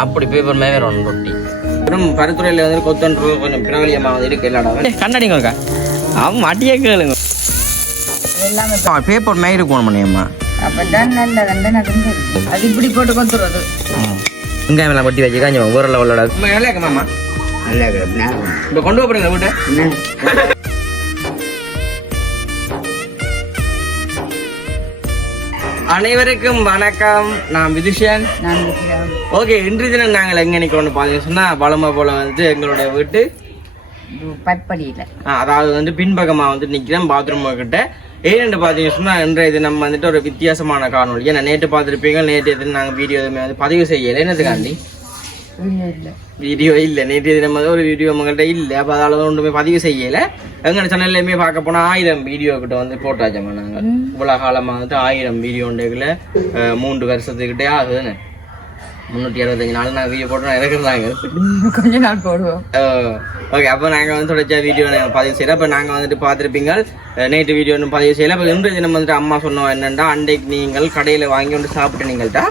அப்படி பேப்பர் மேலே வேற ஒன்று ரொட்டி அப்புறம் பருத்துறையில் வந்து கொத்தன்று கொஞ்சம் பிரபலியமாக வந்து இருக்கு எல்லா கண்ணாடிங்க இருக்கா? அவன் அடியே கேளுங்க. எல்லாமே பேப்பர் மேலே இருக்கணும் பண்ணியம்மா அப்பதான் நல்ல அது இப்படி போட்டு கொத்துறது. வெங்காயம் எல்லாம் வட்டி வச்சு காஞ்சி ஊரில் உள்ளோட. நல்லா இருக்கு மாமா. நல்லா இருக்கு. இப்போ கொண்டு போறீங்க வீட்டை. அனைவருக்கும் வணக்கம். நான் விதுஷன். ஓகே இன்று தினம் நாங்கள் எங்க நிற்கிறோம்னு பார்த்தீங்கன்னா சொன்னா பழமை போல வந்து எங்களுடைய வீட்டு. ஆ, அதாவது வந்து பின்பக்கமா வந்து நிக்கிறேன் பாத்ரூம் கிட்ட. ஏன்னு பார்த்தீங்க சொன்னா இன்றைய தினம் வந்துட்டு ஒரு வித்தியாசமான காணொலி ஏன்னா நேற்று பார்த்துருப்பீங்க நேற்று நாங்கள் வீடியோ எதுவுமே வந்து பதிவு செய்யலை. என்னதுக்காண்டி வீடியோ இல்லை நேற்று தினம் ஒரு வீடியோ உங்கள்கிட்ட இல்லை அப்போ அதால ஒன்றுமே பதிவு செய்யலை எங்கள் சேனல்லையுமே பார்க்க போனால் ஆயிரம் வீடியோ கிட்ட வந்து போட்டாச்சம்மா நாங்கள் இவ்வளோ காலமாக வந்துட்டு ஆயிரம் வீடியோ உண்டுகளை மூன்று வருஷத்துக்கிட்டே ஆகுதுன்னு முந்நூற்றி அறுபத்தஞ்சு நாள் நாங்கள் வீடியோ போட்டு இருக்கிறாங்க கொஞ்ச நாள் போடுவோம் ஓகே அப்போ நாங்கள் வந்து தொடர்ச்சியாக வீடியோ பதிவு செய்யல அப்போ நாங்கள் வந்துட்டு பார்த்துருப்பீங்க நேற்று வீடியோ ஒன்றும் பதிவு செய்யல அப்போ இன்றைய தினம் வந்துட்டு அம்மா சொன்னோம் என்னென்னா அன்றைக்கு நீங்கள் கடையில் வாங்கி வந்து சாப்பிட்டு நீங்கள்ட்ட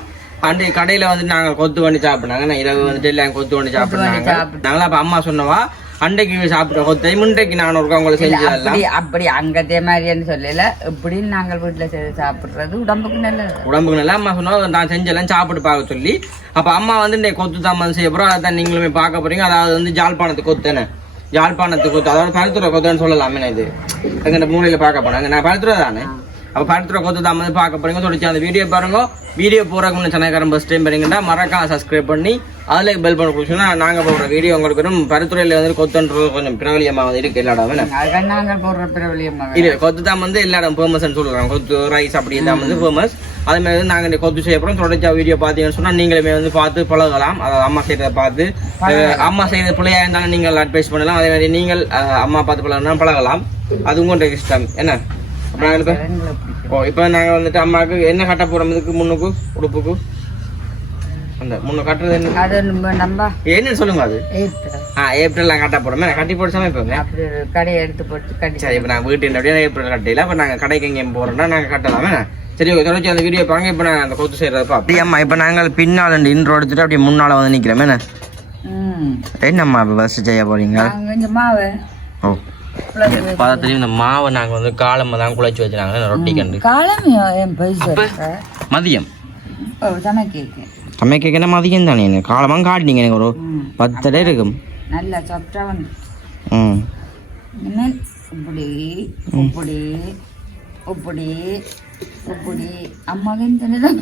அன்றைக்கு கடையில் வந்துட்டு நாங்கள் கொத்து பண்ணி சாப்பிட்டாங்க நான் இரவு வந்துட்டு எல்லாம் கொத்து பண்ணி சாப்பிட்டாங்க நாங்களா அப்போ அம்மா சொன்னவா அன்றைக்கு சாப்பிட்ட கொத்தை முன்றைக்கு நான் ஒரு உங்களை செஞ்சதெல்லாம் அப்படி அப்படி அங்கதே மாதிரின்னு சொல்லல. இப்படி நாங்கள் வீட்டுல செய்து சாப்பிடுறது உடம்புக்கு நல்லது. உடம்புக்கு நல்லா அம்மா சொன்னா நான் செஞ்செல்லாம் சாப்பிட்டு பார்க்க சொல்லி. அப்ப அம்மா வந்து இந்த கொத்து வந்து செய்ய போறோம். அதான் நீங்களுமே பார்க்க போறீங்க. அதாவது வந்து ஜாழ்ப்பாணத்து கொத்துன்னு ஜாழ்ப்பாணத்து கொத்து அதாவது பருத்துறை கொத்துன்னு சொல்லலாமே இது. எங்க மூலையில பார்க்க போனாங்க. நான் பருத்துறை தானே? அப்ப பருத்துறை கொத்து தான் வந்து பார்க்க போறீங்க. தொடர்ச்சி அந்த வீடியோ பாருங்க. வீடியோ போறதுக்கு முன்னாடி சேனல்காரன் ஃபஸ்ட் டைம் பாருங்கன்னா மறக்காம சப்ஸ்கிரைப் பண்ணி அதுல பெல் பண்ண கொடுத்தீங்கன்னா நாங்க போடுற வீடியோ உங்களுக்கு வரும். பருத்துறையில வந்து கொத்துன்றது கொஞ்சம் பிரபலியமா வந்து இருக்கு எல்லா இடமே அதுதான் நாங்கள் போடுற பிரபலியமாக இல்ல கொத்து தான் வந்து எல்லா இடம் ஃபேமஸ் சொல்லுறாங்க கொத்து ரைஸ் அப்படி தான் வந்து ஃபேமஸ் அதே மாதிரி வந்து நாங்க இந்த கொத்து செய்ய போறோம். தொடர்ச்சியா வீடியோ பாத்தீங்கன்னு சொன்னா நீங்களுமே வந்து பார்த்து பழகலாம். அதாவது அம்மா செய்யறத பார்த்து அம்மா செய்யறது பிள்ளையா இருந்தாலும் நீங்கள் அட்வைஸ் பண்ணலாம். அதே மாதிரி நீங்கள் அம்மா பார்த்து பழகினா பழகலாம். அது உங்களோட இஷ்டம். என்ன? அப்ப பிடிக்கும் ஓ இப்போ நாங்க வந்துட்டு அம்மாவுக்கு என்ன கட்ட போறோம்? இதுக்கு முன்னுக்கு உடுப்புக்கு. அந்த முன்ன கட்டுறது என்ன? அது நம்ம நம்ம என்னன்னு சொல்லுங்க அது. ஆ ஏப்ரல் நான் கட்ட போறோம். கட்டி போட்டு சமைப்போங்க. கடையை எடுத்து போட்டு கட்டி சரி இப்போ நான் வீட்டு அப்படியே ஏப்ரல் கட்டையில இப்போ நாங்கள் கடைக்கு எங்கேயும் போகிறோம்னா நாங்கள் கட்டலாமே. சரி ஓகே தொடர்ச்சி அந்த வீடியோ பாருங்க. இப்போ நான் அந்த கொத்து செய்கிறப்ப அப்படியே அம்மா இப்போ நாங்கள் பின்னால் ரெண்டு இன்ட்ரோ எடுத்துட்டு அப்படியே முன்னால் வந்து நிற்கிறோமே என்னம்மா இப்போ ஃபஸ்ட்டு செய்ய போறீங்க? நாங்கள் கொஞ்சம் மாவு. ஓ. பார்த்தா இந்த மாவை நாங்கள் வந்து காலமாக தான் குழைச்சி வச்சுனாங்க ரொட்டி கண்டு. காலமையோ என் பைசா மதியம். சமைக்க சமைக்க மதியம் தானே? காலமாக காட்டினீங்க எனக்கு ஒரு பத்து தடவை இருக்கும். நல்லா சாப்பிட்டா வந்து. ம். இப்படி இப்படி இப்படி இப்படி அம்மா தான்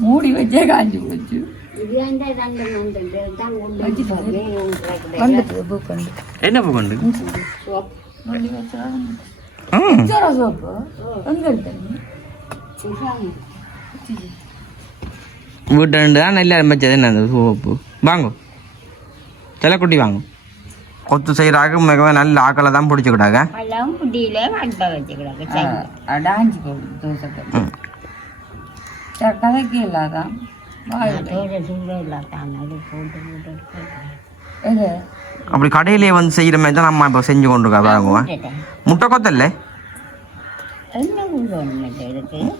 மூடி வச்சே காஞ்சி போச்சு. என்ன பூ கண்டு வீட்டு ரெண்டு தான் நல்லா அமைச்சது என்ன அந்த சோப்பு வாங்க தலைக்குட்டி வாங்க கொத்து செய்கிறாக மிகவும் நல்ல ஆக்களை தான் பிடிச்சிக்கிட்டாங்க அடாஞ்சு போகுது தோசை கதைக்கு இல்லாதான் அப்படி கடையிலே வந்து செய்கிற மாதிரி தான் நம்ம இப்போ செஞ்சு கொண்டு இருக்கா பாருங்க முட்டை கொத்தல்ல?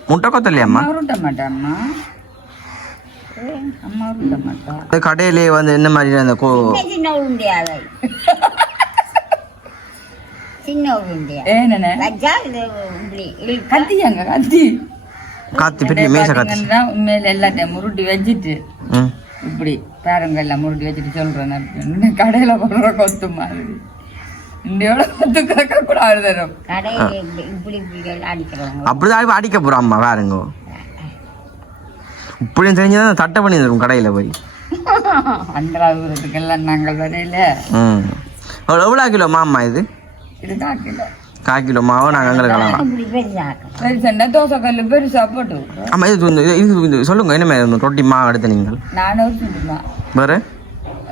முட்டை கொத்தல்லையம்மா அம்மா? உருட்ட மாட்டாம்மா கடையிலே வந்து என்ன மாதிரி அந்த கோ சின்ன உருண்டையாவை சின்ன உருண்டையா? கத்தியாங்க கத்தி. காத்து பெரிய மேச காத்து. உண்மையில எல்லாத்தையும் முருட்டி வச்சுட்டு இப்படி பேரங்க எல்லாம் முருட்டி வச்சுட்டு சொல்றேன் கடையில போடுற கொத்து மாதிரி. அப்படிதான் அடிக்க போகிறோம் அம்மா வேறுங்க இப்படியும் தெரிஞ்சுதான் தட்டை பண்ணி தரும் கடையில் போய். எல்லாம் நாங்கள் வரையில. ம். எவ்வளோ கிலோ மாமா இது? இது கால். கிலோ மாவை நாங்கள் அங்கே கலக்கலாம் தோசை கல்லு பெருசா போட்டு. ஆமாம் இது இது சொல்லுங்கள் என்ன ரொட்டி மாவு எடுத்து நீங்கள்? சுட்டுமா வேறு?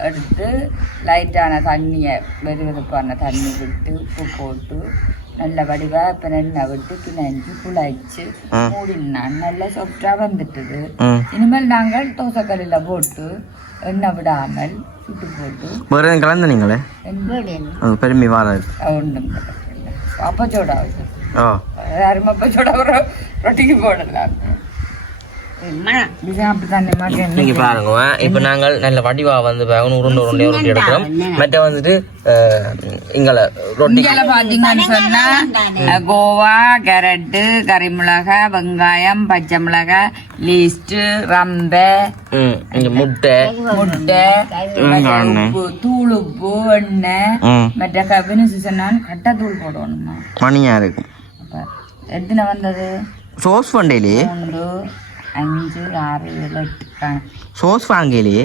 எடுத்து லைட்டான தண்ணியை வெது வெதுப்பான தண்ணி விட்டு உப்பு போட்டு நல்ல வடிவா இப்போ எண்ணெய் விட்டு பிணைஞ்சு குழைச்சு. மூடினான் நல்லா சாஃப்டாக வந்துட்டுது. இனிமேல் நாங்கள் தோசைக்கல்லில் போட்டு எண்ணெய் விடாமல் சுட்டு போட்டு. வேறு கலந்து நீங்களே பெருமை வராது. ஒன்றும் அப்பச்சோடா ஓ யாரும் அப்பச்சோடா ஒரு நீங்க பாருங்க இப்ப நாங்கள் நல்ல வடிவா வந்து உருண்டை உருண்டை ரொட்டி எடுக்கிறோம். மற்ற வந்துட்டு அஹ், இங்கல ரொட்டி. பாத்தீங்கன்னு சொன்னா கோவா கேரட்டு கறி மிளகாய் வெங்காயம் பச்சை மிளகாய் லீஸ்ட் ரம்பை முட்டை. முட்டை தூள் உப்பு எண்ணெய் மற்ற கபினு சொன்னான் கட்டை தூள் போடணுமா? மணியா இருக்கும். எத்தனை வந்தது? சோஸ் வண்டையிலே. ஆறு ஏழு எட்டு கணக்கு. சோஸ் வாங்கலையே?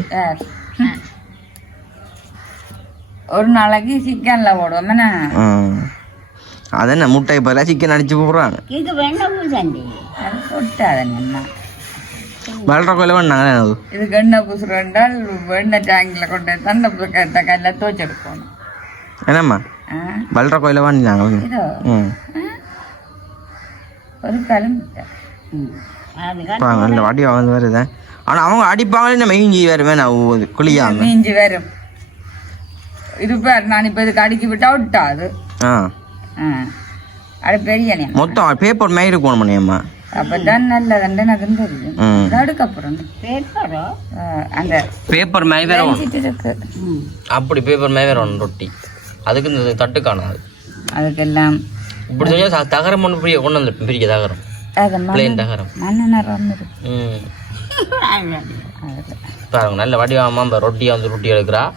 ஒரு நாளைக்கு சிக்கன்ல போடுவோம் என்ன ம். அதென்ன முட்டை பதிலாக சிக்கன் அடிச்சு போடுறாங்க இது வேண்டாம் சண்டி அது கொட்டாதன் என்ன வளர்ற கோயில வேணாங்க அது இதுக்கு எண்ணெய் பூசுறேன்டால் எண்ணெய் டேங்கில் கொண்டு தண்டை பூசுற கையில் துவச்செடுக்கணும் என்னம்மா ஆ வளர்ற கோயில நல்ல வடிவா வந்து வருது. ஆனா அவங்க அடிப்பாங்களே நம்ம இஞ்சி வருவே நான் குளியாம. மீஞ்சி வரும் இது பேர் நான் இப்போ இதுக்கு அடுக்கி விட்டா விட்டா அது? ஆ. ஆ. அது பெரிய மொத்தம் பேப்பர் மாதிரி இருக்கணும் மணியம்மா. அப்பதான் தெரியும் ம். இது அதுக்கப்புறம் பேப்பரோ அந்த பேப்பர் மாதிரி வேற இருக்கு. அப்படி பேப்பர் மாதிரி வேற ஒன்று ரொட்டி. அதுக்கு இந்த தட்டு காணாது அதுக்கெல்லாம் இப்படி தகரம் ஒன்று பிரிய கொண்டு வந்து பிரிக்க தகரம். பிளேன் தகரம். பாருங்க நல்ல வடிவாம இந்த ரொட்டியை வந்து ரொட்டி எடுக்கிறா.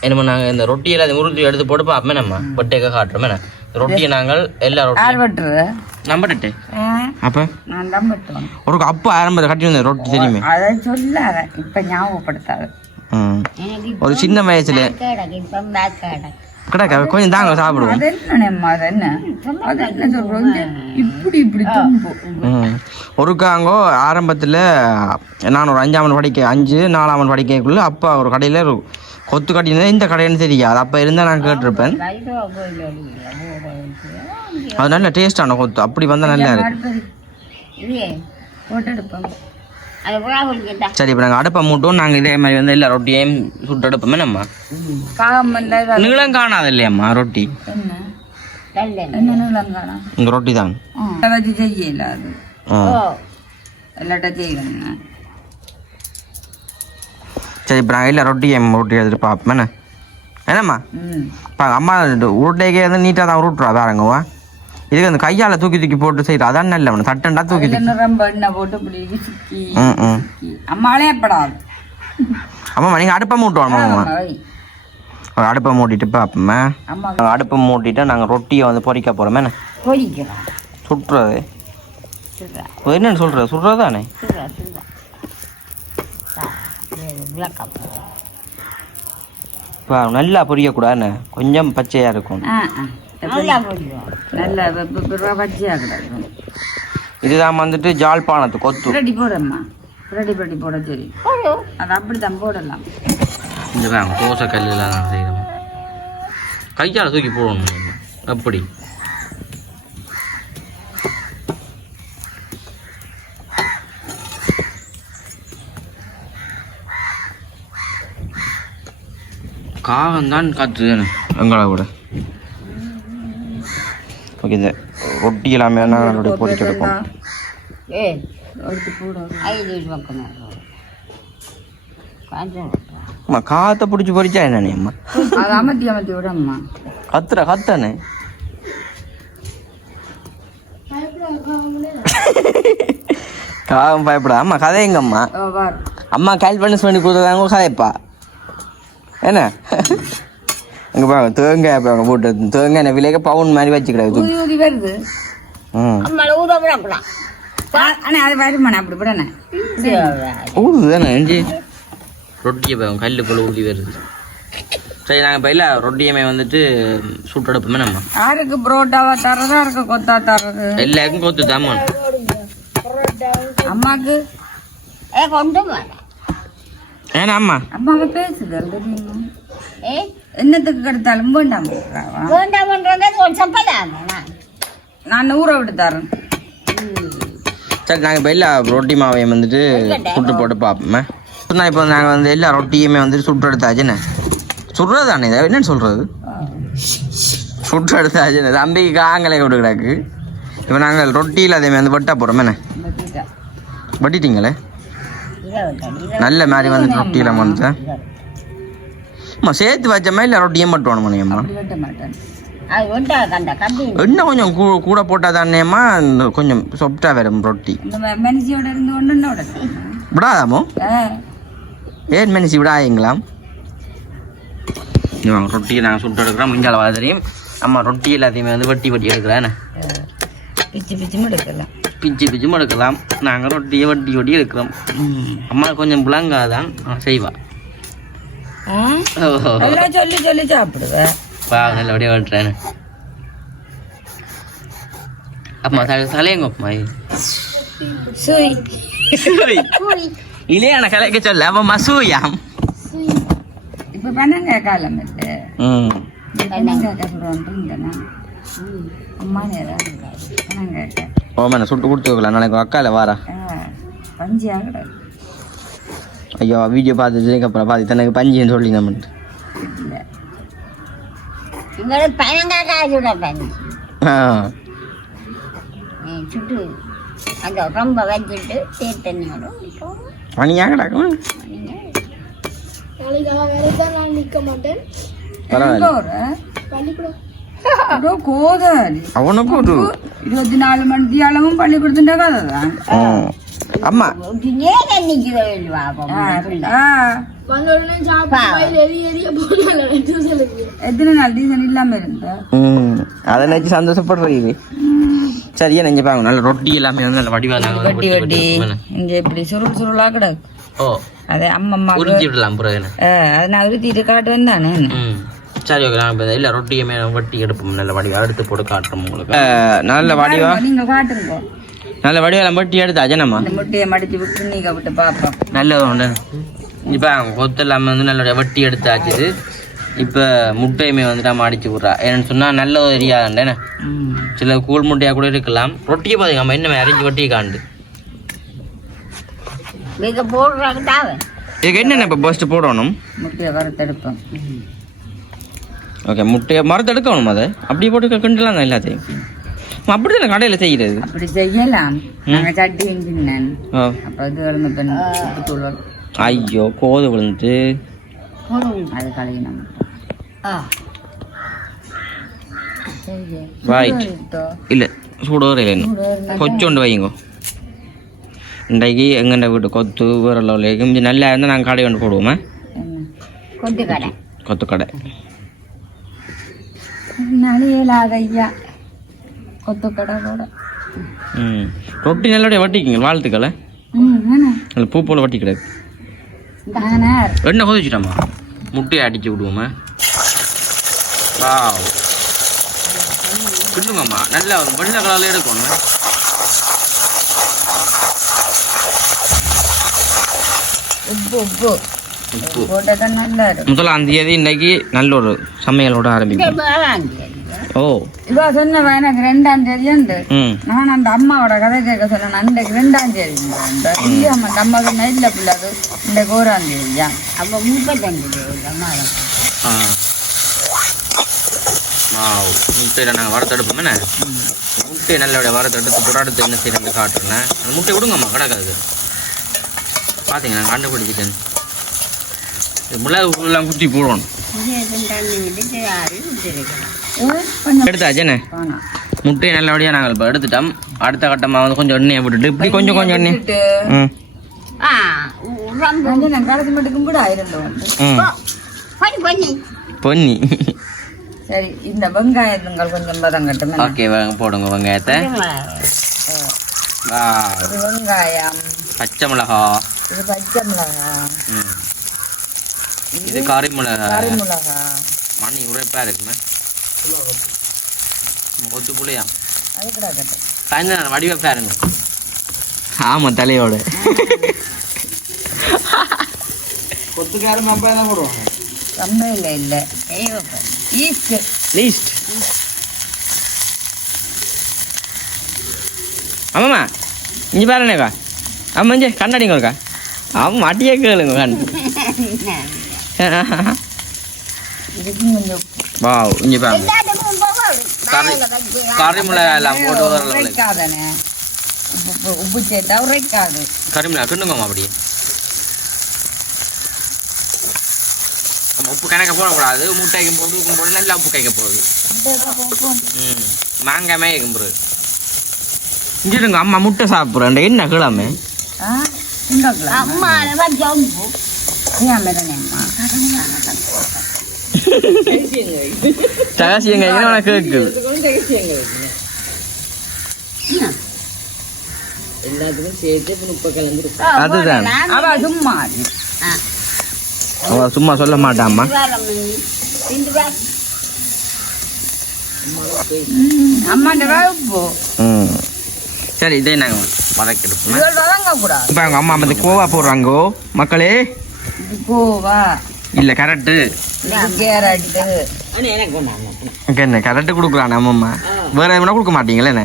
என்னமா நாங்கள் இந்த ரொட்டியில் அது உருட்டி எடுத்து போட்டு பார்ப்போமே நம்ம பொட்டைக்க காட்டுறோமே. என்ன? ரொட்டியை நாங்கள் எல்லா வெட்டுறது? நம்பட்டு. அப்போ? ஒரு அப்பா ஆரம்பத்தில் கட்டி வந்த ரொட்டி தெரியுமே. அதை சொல்லாத. இப்ப ஞாபகப்படுத்தாது. ஒரு சின்ன வயசுல கிடக்கு கொஞ்சம் தாங்க சாப்பிடுவோம். இப்படி இப்படி ஒருக்காங்கோ ஆரம்பத்தில் நான் ஒரு அஞ்சாம் படிக்க அஞ்சு நாலாம் படிக்கக்குள்ள அப்பா ஒரு கடையில் கொத்து கட்டியிருந்தேன் இந்த கடைன்னு தெரியாது. அப்போ இருந்தால் நான் கேட்டிருப்பேன். அது நல்ல டேஸ்டான கொத்து. அப்படி வந்தால் நல்லா இருக்கு. சரி இப்போ நாங்கள் அடுப்பை மூட்டும் நாங்கள் இதே மாதிரி வந்து எல்லா ரொட்டியையும் சுட்டு எடுப்போமே நம்ம. நீளம் காணாது இல்லையாம்மா ரொட்டி இந்த ரொட்டி தான் வச்சு செய்யல அது. ஆ. ஓ. எல்லாட்ட செய்யணும். சரி இப்போ நாங்கள் எல்லா ரொட்டியும் ரொட்டி எடுத்துட்டு பார்ப்போம் என்ன? என்னம்மா? அம்மா உருட்டைக்கே வந்து நீட்டாக தான் உருட்டுறா பாருங்கவா இதுக்கு அந்த கையால் தூக்கி தூக்கி போட்டு செய்கிறா அதான் நல்ல தட்டண்டா தூக்கி தூக்கி. அதுல ரொம்ப எண்ணெய் போட்டு இப்படி விசுக்கி ம் ம். அம்மாளே எப்படாது அம்மா நீங்கள் அடுப்பை மூட்டுவோம் அம்மா அடுப்பை மூட்டிட்டு பார்ப்போமே அம்மா நாங்கள் அடுப்பை மூட்டிட்டு நாங்கள் ரொட்டியை வந்து பொரிக்க போகிறோமே சுட்டுறது என்னன்னு சொல்கிறது சுடுறது தானே சுடுறா. சுடுறா விளக்கம் இப்போ நல்லா பொரியக்கூடாதுன்னு கொஞ்சம் பச்சையாக இருக்கும். நல்லா பச்சையாக கிடக்கும். இதுதான் வந்துட்டு ஜாழ்ப்பாணத்து கொத்து. ரெடி போடம்மா ரெடி பண்ணி போட சரி அது அப்படித்தான் போடலாம். இந்த வேணும் தோசை கல்லில் தான் செய்கிறோம் கையால் தூக்கி போடணும். அப்படி. காகம் தான் காத்துது எங்களை விட ஓகே இந்த ரொட்டி எல்லாமே ஐது பக்கம் காஞ்சம் அம்மா காற்றை பிடிச்சி பொறிச்சா என்னண்ணே அம்மா? அமர்த்தி அமர்த்தி விடம்மா கத்துற கத்தானே. காகம் பயப்படா அம்மா கதைங்க அம்மா ஓ வார் அம்மா கால்பனஸ் பண்ணி கொடுத்தாங்க கதைப்பா. என்ன? இங்கே பாருங்க தேங்காய் பாருங்க போட்டு தேங்காய் விலைக்கு பவுன் மாதிரி வச்சுக்கிறாங்க ஊதி ஊதி வருது. நம்மள ஊத ஆனா அது வருமாண்ணா அப்படி விடணே ஊது தானே எஞ்சி ரொட்டியை பாருங்க கல்லுக்குள்ள ஊதி வருது. சரி நாங்கள் இல்லை ரொட்டியமே வந்துட்டு சுட்டெடுப்போமே நம்ம. யாருக்கு புரோட்டாவா தர்றதா இருக்கு கொத்தா தர்றது? எல்லாருக்கும் கொத்து தாமா அம்மாக்கு? ஏ கொண்டு வேண்டாம் ஏன்னா அம்மா? அம்மாவை ஏ என்னத்துக்கு கெடுத்தாலும் வேண்டாம் படாம நான் ஊற விட்டு தரேன். சரி நாங்கள் இப்போ எல்லா ரொட்டி மாவையும் வந்துட்டு சுட்டு போட்டு பார்ப்போமே நான் இப்போ நாங்கள் வந்து எல்லா ரொட்டியுமே வந்துட்டு சுட்டு எடுத்தாச்சுண்ணே சுடுறது தானே இதை என்னன்னு சொல்கிறது சுட்டு எடுத்தாச்சுண்ணே தம்பிக்கு ஆங்கலை விட்டு கிடக்கு. இப்போ நாங்கள் ரொட்டியில் அதே மாதிரி வந்து வெட்ட போகிறோம் என்ன? பத்திட்டா. வட்டிட்டீங்களே? நல்ல மாதிரி வந்து ரொட்டியெல்லாம் வந்து அம்மா சேர்த்து வச்ச மாதிரி இல்லை ரொட்டியும் மட்டும் வேணுமா அம்மா இன்னும் கொஞ்சம் கூ கூட போட்டால் தானேம்மா கொஞ்சம் சொப்டாக வரும் ரொட்டி. விடாதாமோ? ஏன் மனுஷி விடாதீங்களாம் ரொட்டியை நாங்கள் சுட்டு எடுக்கிறோம் மிஞ்சால வாதரையும் அம்மா ரொட்டி எல்லாத்தையுமே வந்து வெட்டி வெட்டி எடுக்கிறேன் பிச்சு பிச்சும் எடுக்கலாம். பிச்சு பிச்சும் எடுக்கலாம். நாங்கள் ரொட்டியை வெட்டி வெட்டி எடுக்கிறோம். அம்மா கொஞ்சம் புழங்காதான் செய்வா. ஓஹோ எல்லாம் சொல்லி சொல்லி சாப்பிடுவேன் வா நல்லபடியாக வெட்டுறேன் அம்மா தலை தலையங்கப்பா சுய். இளையான கலைக்க சொல்ல அவன் மசூயாம் இப்போ பனங்காய் காலம் இல்லை. ம். பனங்காய் சொல்கிறோன்ட்டு இருந்தேன்னா அம்மா நேரம் பனங்காய் ஓமனை சுட்டு கொடுத்து வைக்கலாம் நாளைக்கு அக்கால வாரா. பஞ்சு ஆகிடாது ஐயோ வீடியோ பார்த்துட்டு அப்புறம் பார்த்து தனக்கு பஞ்சின்னு சொல்லி நம்மட்டு இல்லை இங்கே பனங்காய் காய்ச்சுட பண்ணி ஆ. நீ சுட்டு அந்த ரொம்ப வச்சுட்டு தேர் தண்ணியோட மணியாக கிடக்கும்? அவனுக்கும் ஒரு இருபத்தி நாலு மணி தியாலமும் பள்ளிக்கூடத்துட்ட கதை தான். அம்மா. அதை நினச்சி சந்தோஷப்படுறீங்க. சரியா நெஞ்சு பாருங்க நல்ல ரொட்டி எல்லாமே வந்து நல்ல வடிவா நாங்கள் வட்டி வட்டி இங்க இப்படி சுருள் சுருளா கிடக்கு. ஓ. அதே அம்மா அம்மா உறிஞ்சி விடலாம் புறம் என்ன? அதை நான் உறுத்திட்டு காட்டுவேன் தானே ம். சரி ஓகே நாங்கள் இப்போ இல்லை ரொட்டியுமே வட்டி எடுப்போம் நல்ல வடிவா. எடுத்து போட்டு காட்டுறோம் உங்களுக்கு. நல்ல வடிவா நீங்க காட்டுங்க. நல்ல வடிவெல்லாம் வட்டி எடுத்து அஜனம்மா? முட்டையை மடிச்சு விட்டு நீங்க விட்டு பாப்போம் நல்லது உண்டு. இப்போ கொத்து எல்லாமே வந்து நல்ல வட்டி எடுத்து ஆச்சுது இப்போ முட்டையுமே வந்து நம்ம அடிச்சு விட்றா. ஏன்னு சொன்னால் நல்ல ஒரு எரியாதுண்டேனே சில கூழ் முட்டையாக கூட இருக்கலாம். ரொட்டியை பாருங்க நம்ம என்ன அரிஞ்சு வட்டியை காண்டு இதுக்கு என்னென்ன இப்போ ஃபஸ்ட்டு போடணும்? முட்டையை வறுத்தெடுப்போம். ஓகே முட்டையை மரத்தை எடுக்கணும் அதை? அப்படியே போட்டு கிண்டலாம் எல்லாத்தையும். அப்படி தானே கடையில் செய்கிறது அப்படி செய்யலாம். நாங்க சட்டி ஓ அப்ப இது வளர்ந்த பெண் ஐயோ கோது விழுந்துட்டு. அது கலையினம் Right. இல்லை சூடோர் இல்லைன்னு கொச்சோண்டு வைங்க. இன்றைக்கு எங்கண்ட வீட்டு கொத்து வேற லெவலில் கொஞ்சம் நல்லா இருந்தால் நாங்கள் கடை கொண்டு போடுவோமே? கொண்டு கடை கொத்து கடை நலியலாத ஐயா கொத்து கடை கூட ம். ரொட்டி நல்லபடியாக வட்டிக்கிங்க வாழ்த்துக்களை. நல்ல பூ போல வட்டி தானார் எண்ணெய் கொதிச்சிட்டாமா முட்டையை அடிச்சு விடுவோமே. வாவ். கிண்டுங்கம்மா. நல்லா வெள்ளை கலரில் எடுக்கணும். உப்பு உப்பு. முதலாம் தேதி இன்னைக்கு நல்ல ஒரு சமையலோட ஆரம்பிக்கும் ஓ. இவா சொன்னவ எனக்கு ரெண்டாம் தேதி உண்டு நான் அந்த அம்மாவோட கதை கேட்க சொன்னேன். அன்றைக்கு ரெண்டாம் தேதி இந்த அம்மா அந்த அம்மா சொன்ன இல்லை பிள்ளை அது இந்த ஓராம் தேதியா? அப்போ முப்பத்தஞ்சு ஆ. வாவ். முட்டையில் நாங்கள் வறுத்தெடுப்போம் என்ன? முட்டையை நல்லபடியாக வறுத்தெடுத்து போட்டு அடுத்து என்ன செய்யறது காட்டுறேன். அந்த முட்டை விடுங்கம்மா கிடக்காது பார்த்தீங்க நான் கண்டுபிடிச்சிட்டேன். இது மிளகு எல்லாம் குத்தி போடணும். எடுத்தாச்சேண்ணே முட்டையை நல்லபடியாக நாங்கள் இப்போ எடுத்துட்டோம். அடுத்த கட்டமாக வந்து கொஞ்சம் எண்ணெயை விட்டுட்டு இப்படி கொஞ்சம் கொஞ்சம் எண்ணெய். ம். பொன்னி சரி இந்த வெங்காயத்துங்கள் கொஞ்சம் பதம் கட்டும் ஓகே வாங்க போடுங்க வெங்காயத்தை. வெங்காயம். பச்சை மிளகா. இது பச்சை மிளகா. ம். இது கறி மிளகா கறி மிளகா மணி உரைப்பா இருக்குமே. கொத்து புளியா சாயந்தரம் வடிவ பாருங்க ஆமா தலையோட. கொத்துக்காரன் அப்பா தான் போடுவாங்க? சம்பையில் இல்லை. ஈஸ்ட் லீஸ்ட் ஆமாம்மா இங்கே பாருங்கக்கா ஆமாம் இங்கே கண்ணாடிங்கக்கா அவன் மாட்டியே கேளுங்க கண். இதுக்கும் கொஞ்சம் வா இங்கே பாருங்க கறி கறி மிளகாய் எல்லாம் போட்டு ஓரளவு வைக்காதனே உப்பு உப்பு சேர்த்தா உரைக்காது கருமிளா கிண்டுங்கம்மா அப்படியே நம்ம உப்பு கணக்க போடக்கூடாது முட்டைக்கு போட்டு உப்பு போட்டு நல்லா உப்பு கைக்க போகுது ம் மாங்காமே கும்புரு இங்கே இருங்க அம்மா முட்டை சாப்பிட்றேன் என்ன கிழமை அம்மா தகசியங்க என்ன கேட்குது எல்லாத்துக்கும் சேர்த்து முப்பை கலந்துருக்கு அதுதான் அவ சும்மா அவ சும்மா சொல்ல மாட்டாம்மா இந்த வாரம் அம்மாண்ட உப்பு ம் சரி இதே நாங்கள் வதக்கிடுப்போம் இப்போ அவங்க அம்மா வந்து கோவா போடுறாங்கோ மக்களே கோவா இல்லை கரெக்டு என்ன கரெக்டு கொடுக்குறான் நம்ம அம்மா? வேற எதுனா கொடுக்க மாட்டீங்களே என்ன?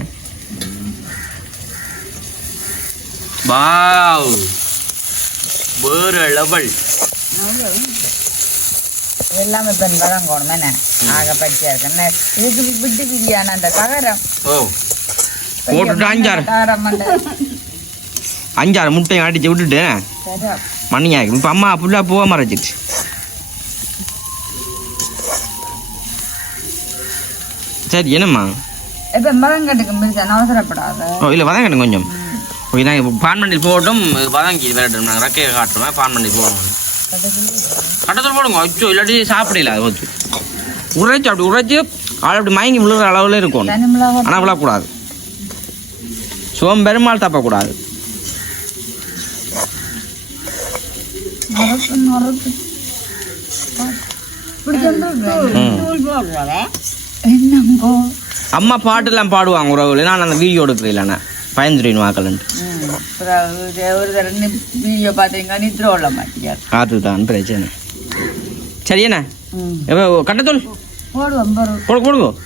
வாவ் வேற லெவல் எல்லாமே இப்போ வதங்கணும் என்ன? ஆக பச்சையா இருக்கு இதுக்கு விட்டு பிரியாணி அந்த தகரம் ஓ. போட்டுட்டு அஞ்சாறு. அஞ்சாறு முட்டையும் அடிச்சு விட்டுட்டு தகரம் மணியா இப்போ அம்மா ஃபுல்லாக போக மறைச்சிச்சு சரி என்னம்மா? இப்போ அவசரப்படாத. ஓ இல்லை வதங்கணும் கொஞ்சம். ஓகே நாங்கள் பான் பண்ணி போட்டும் வதங்கி விரட்டும். நாங்கள் ரெக்கையை காட்டுறோம் பான் பண்ணி போடுவோம் கட்டத்தில் போடுங்க. அச்சோ இல்லாட்டி சாப்பிடல அது வச்சு உரைச்சி அப்படி உரைச்சி ஆள் அப்படி மயங்கி விழுகிற அளவில் இருக்கும். ஆனால் விழக்கூடாது. சோம் பெருமாள் தப்பக்கூடாது ம். என்னங்கோ? அம்மா பாட்டெல்லாம் பாடுவாங்க உறவுல நான் அந்த வீடியோ எடுக்கிறேன் பயந்துருவேன் வாக்கலன்ட்டு. ஒரு தடவை வீடியோ பார்த்தீங்கன்னா நித்ர உள்ள மாட்டியார் அதுதான் பிரச்சனை. சரி என்ன? ம். எப்போ கட்டத்தூள் போடுவோம் போடு போடுவோம்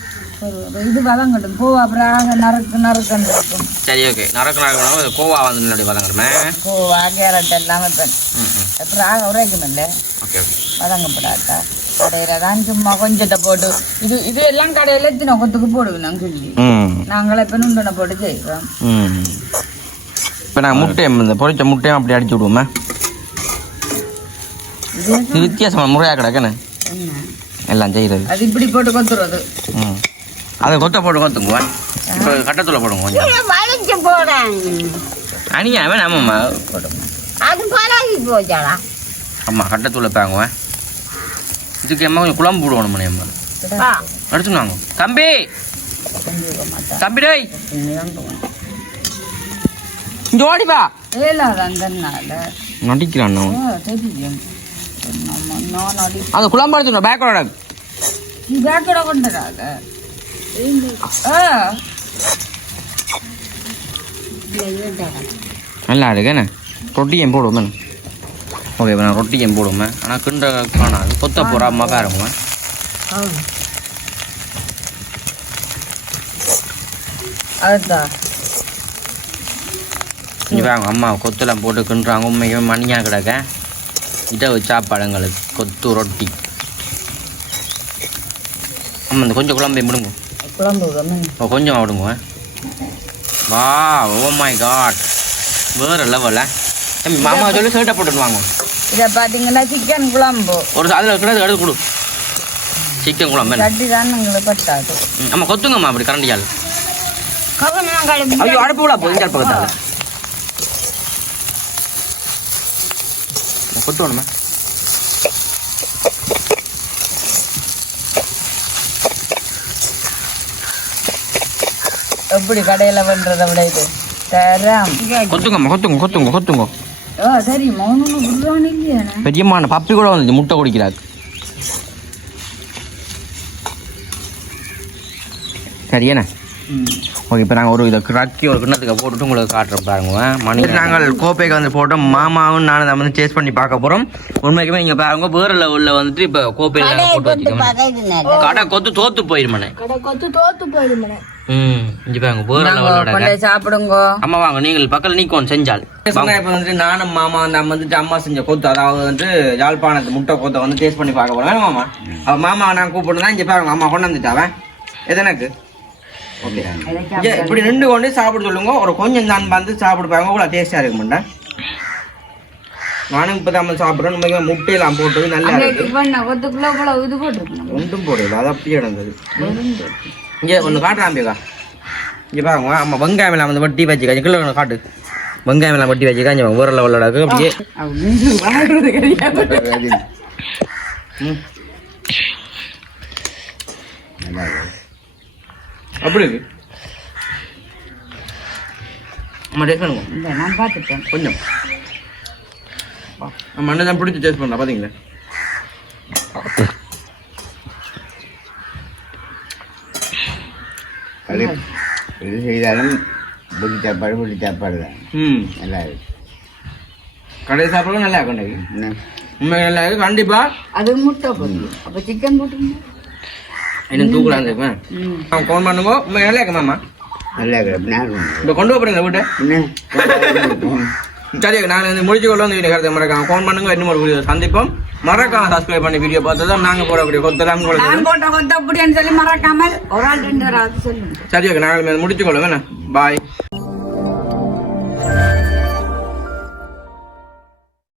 இது வதங்கட்டும் பூ அப்புறம் நறுக்கு நறுக்குன்னு இருக்கும். சரி ஓகே. நறக்கு நறக்கணும் கோவா வந்து முன்னாடி வதங்குறமே பூவா கேரட் எல்லாம் அப்புறம் ஆக உரைக்கும் இல்லை. Okay okay. வதங்கப்படாதா? கடையில் தான் சும்மா கொஞ்சத்தை போட்டு. இது இது எல்லாம் கடையில் எத்தனை கொத்துக்கு போடுவேன் நான் சொல்லி. ம். நாங்களே இப்போ நுண்டனை போட்டு செய்வோம். ம். இப்போ நாங்கள் முட்டையும் இந்த பொரிச்ச முட்டையும் அப்படி அடிச்சு விடுவோமே. இது இது வித்தியாசமாக முறையாக கிடக்குன்னு? என்ன? எல்லாம் செய்கிறது அது இப்படி போட்டு கொத்துறது. ம். அதை கொத்த போட்டு கொத்துங்க. இப்போ கட்டத்தூளை போடுங்க கொஞ்சம். வளைச்சு போறாங்க அணியா வேணாம் ஆமாம்மா அது பழகி போச்சாடா. ஆமாம் கட்டத்தூளை பாங்குவேன். இதுக்கு எம்மா கொஞ்சம் குழம்பு போடுவோம் அம்மா. ஆ எடுத்துன்னு வாங்க தம்பி! தம்பி டேய்! இங்கே ஏலாத அந்தனால நடிக்கிறான் அந்த குழம்பு எடுத்துக்கணும் பேக்கோட பேக்கோட நல்லா இருக்குண்ணே ரொட்டியும் போடுவோமே ஓகே இப்போ நான் ரொட்டியும் போடுவோமே ஆனால் கிண்ட காணாது கொத்த போகிற அம்மா பாருங்க அதுதான் இங்கே பாருங்க அம்மா கொத்தெல்லாம் போட்டு கிண்டுறாங்க உண்மைக்குமே மணியாக கிடக்க இடவு சாப்பாடுங்களுக்கு கொத்து ரொட்டி அம்மா இந்த கொஞ்சம் குழம்பையும் விடுங்க குழம்பு கொஞ்சம் விடுங்க வா ஓ மை காட் வேறு லெவலில் மாமா சொல்லி ஷர்ட்டை போட்டுட்டு வாங்க இதை பார்த்தீங்கன்னா சிக்கன் குழம்பு. ஒரு அதில் கிடந்து எடுத்து கொடு. சிக்கன் குழம்பு? சட்டி தான் எங்களுக்கு பத்தாது. ம், அம்மா கொத்துங்கம்மா அப்படி கரண்டியால். ஐயோ அடுப்பு விட போய் இங்கே பக்கத்தால் கொத்து வேணுமா எப்படி கடையில் பண்ணுறதை விட இது தரம். கொத்துங்கம்மா கொத்துங்க கொத்துங்க கொத்துங்க. பெரியம்மான பப்பி கூட வந்து முட்டை குடிக்கிறாரு. சரியாண்ணே ஓகே இப்போ நாங்கள் ஒரு இதை ரக்கி ஒரு கிண்ணத்துக்கு போட்டுட்டு உங்களுக்கு காட்டுறோம் பாருங்க. மணி நாங்கள் கோப்பைக்கு வந்து போட்டோம். மாமாவும் நானும் அதை வந்து டேஸ்ட் பண்ணி பார்க்க போகிறோம் உண்மைக்குமே இங்கே பாருங்க வேறு லெவலில் வந்துட்டு இப்போ கோப்பையில் போட்டு வச்சுக்கோங்க. கடை கொத்து தோத்து போயிருமண்ணே கடை கொத்து தோத்து போயிடுமே சாப்பிடுங்க. அம்மா வாங்க நீங்கள் பக்கத்தில் நீக்கோன் செஞ்சால் இப்போ வந்துட்டு நானும் மாமா நம்ம வந்துட்டு அம்மா செஞ்ச கொத்து அதாவது வந்து யாழ்ப்பாணத்து முட்டை கொத்தை வந்து டேஸ்ட் பண்ணி பார்க்க போறேன் மாமா? மாமா நான் கூப்பிட்டு தான் இங்கே பாருங்க அம்மா கொண்டு வந்துட்டாவன் எது எனக்கு? இதை இங்க இப்படி சாப்பிட நின்று கொண்டு சாப்பிட சொல்லுங்க. ஒரு கொஞ்சம் தான் வந்து சாப்பிட்டு பாருங்க கூட டேஸ்டா இருக்க மாட்டேன். நானும் இப்போ தான் சாப்பிட்றேன் நம்ம முட்டையெல்லாம் போட்டது நல்லா இருக்கு. ஒன்றும் போடல அது அப்படியே நடந்தது. இங்கே ஒன்று காட்டுறாம்பிக்கா இங்கே பாருங்க அம்மா வெங்காயம் எல்லாம் வந்து வட்டி வச்சுக்கா. கிலோ ஒன்று காட்டு. வெங்காயம் எல்லாம் வட்டி வச்சுக்கா இங்கே லெவலில் இருக்கு அப்படியே. அப்படி இருக்கு. அம்மா டேஸ்ட் பண்ணுங்க. இல்லை நான் பார்த்துட்டேன். கொஞ்சம். நம்ம அண்ணன் தான் பிடிச்சி டேஸ்ட் பண்ணலாம் பார்த்தீங்களா அது எது செய்தாலும் புளி சாப்பாடு புளி சாப்பாடு தான். ம். நல்லா இருக்கு. கடை சாப்பிட நல்லா இருக்கும். என்ன? உண்மையாக நல்லா இருக்கு. கண்டிப்பாக அது முட்டை போட்டு அப்போ சிக்கன் போட்டுருங்க இன்னும் தூக்கலாம் இருக்கேன் ம். அவன் ஃபோன் பண்ணுங்க உண்மையாக நல்லா இருக்கு மாமா. நல்லா இருக்கு. இப்போ கொண்டு போகிறீங்களா வீட்டை? என்ன? சரி நாங்கள் வந்து முடிச்சு கொண்டு வந்து வீடியோ கருத்தை மறக்காம ஃபோன் பண்ணுங்க. இன்னும் ஒரு சந்திப்போம். மறக்காம சப்ஸ்கிரைப் பண்ணி வீடியோ பார்த்து தான் நாங்கள் போடக்கூடிய கொத்தலாம் கூட நான் போட்ட கொத்த அப்படின்னு சொல்லி மறக்காமல் ஒரு ஆள் ரெண்டு சரி ஓகே நாங்கள் முடிச்சு கொள்ளுங்க பாய்